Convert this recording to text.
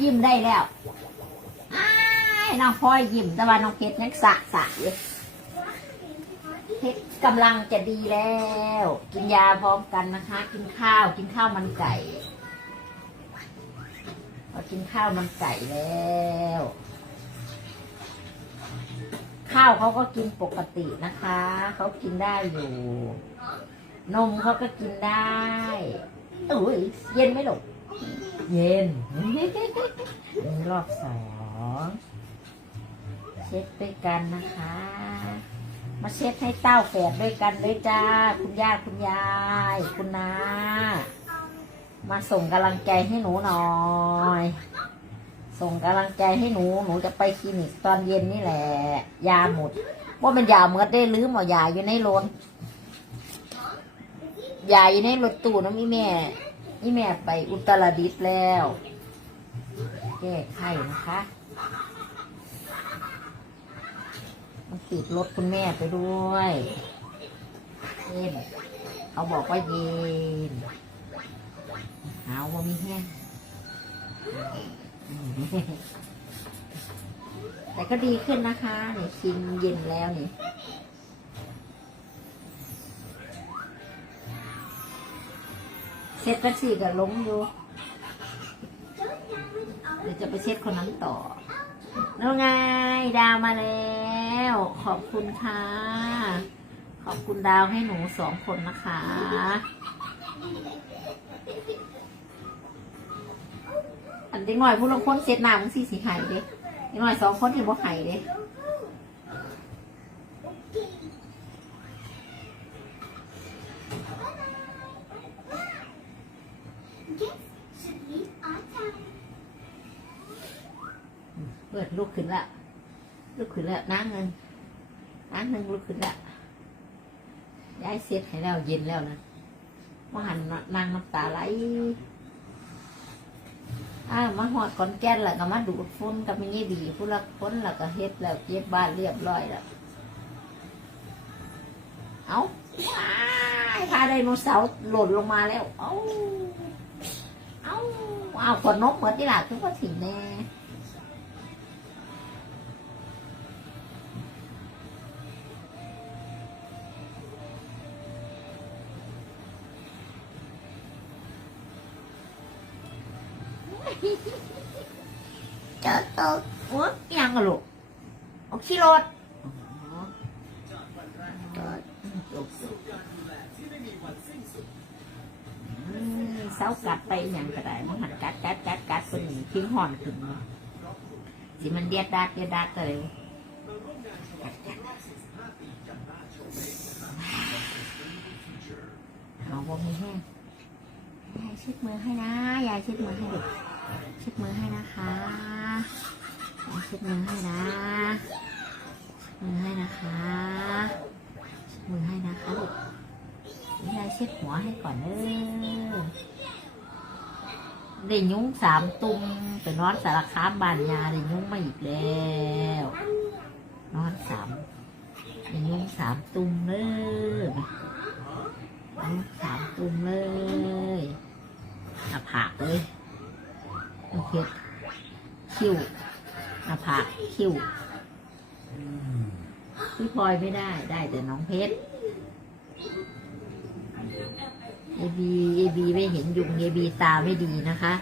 ยิ้มได้แล้วน้องพลอยยิ้มแต่ว่าน้องเพชรนักสะสะอยู่เพชรกำลังจะดีแล้ว กินยาพร้อมกันนะคะ กินข้าวกินข้าวมันไก่พอกินข้าวมันไก่แล้ว ข้าวเขาก็กินปกตินะคะ เขากินได้อยู่ นมเขาก็กินได้อุ้ยเย็นไหมลูก เย็นรอบสองเช็ดด้วยกันนะคะ มาเช็ดให้เต้าแฝดด้วยกันเลยจ้า คุณย่าคุณยาย คุณนามาส่งกำลังใจให้หนูหน่อย ส่งกำลังใจให้หนู หนูจะไปคลินิกตอนเย็นนี่แหละ ยาหมดว่ามันยาเมื่อได้ลืมเอายาอยู่ในรถยาอยู่ในรถตู้นะพี่แม่ นี่แม่ไปอุตรดิตถ์แล้วแก้ไขนะคะ มันติดรถคุณแม่ไปด้วยเย็นเขาบอกว่าเย็นหาวว่ามีแห้งแต่ก็ดีขึ้นนะคะนี่ชินเย็นแล้วนี่ เช็ดกันสี่กับล้มอยู่เดี๋ยวจะไปเช็ดคนนั้นต่อแล้วไงดาวมาแล้ว ขอบคุณค่ะ ขอบคุณดาวให้หนูสองคนนะคะ อันเด็กหน่อยผู้ลงคนเช็ดหน้ำมึงสี่สีไข่เด็กเด็กหน่อยสองคนเห็นว่า เด็กเปิดลุกขึ้นละลุกขึ้นละน้ำหนึ่งน้ำหนึ่งลุกขึ้นละย้ายเสร็จให้แล้วเย็นแล้วนะมาหันนางน้ำตาไหลอ้ามาหอดขอนแก่นแล้วก็มาดูดฝุ่นกับมีดีผู้ละคนแล้วก็เฮ็ดแล้วเก็บบ้านเรียบร้อยแล้วเอาว้ายพาไดโนเสาร์หล่นลงมาแล้ว เอาเอา เอาขนนกเหมือนที่หลักคือว่าถิ่นแน่เจอตัวหัวยังกะลูกออกขี่รถ เสากัดไปอย่างก็ไดมันหันกัดกัดกัดกัดเป็นทิ้งห่อนขึ้นสิมันเดียดดาดเดียดดาดเลยเอาบ่มีแห้ยายเช็ดมือให้นะยายเช็ดมือให้ดูเช็ดมือให้นะคะเช็ดมือให้นะมือให้นะคะมือให้นะคะลูกยายเช็ดหัวให้ก่อนเด้อ ได้ยุ้งสามตุ่มไปนอนสารคามบานยาได้ยุ้งมาอีกแล้ว นอนสามได้ยุ้งสามตุ่มเลยยุ้งสามตุ่มเลยหน้าผากเลยโอเคคิ้วหน้าผากคิ้วพี่พลอยไม่ได้ได้แต่น้องเพชร เอบีเอบีไม่เห็นยุงเอบีตาไม่ดีนะคะ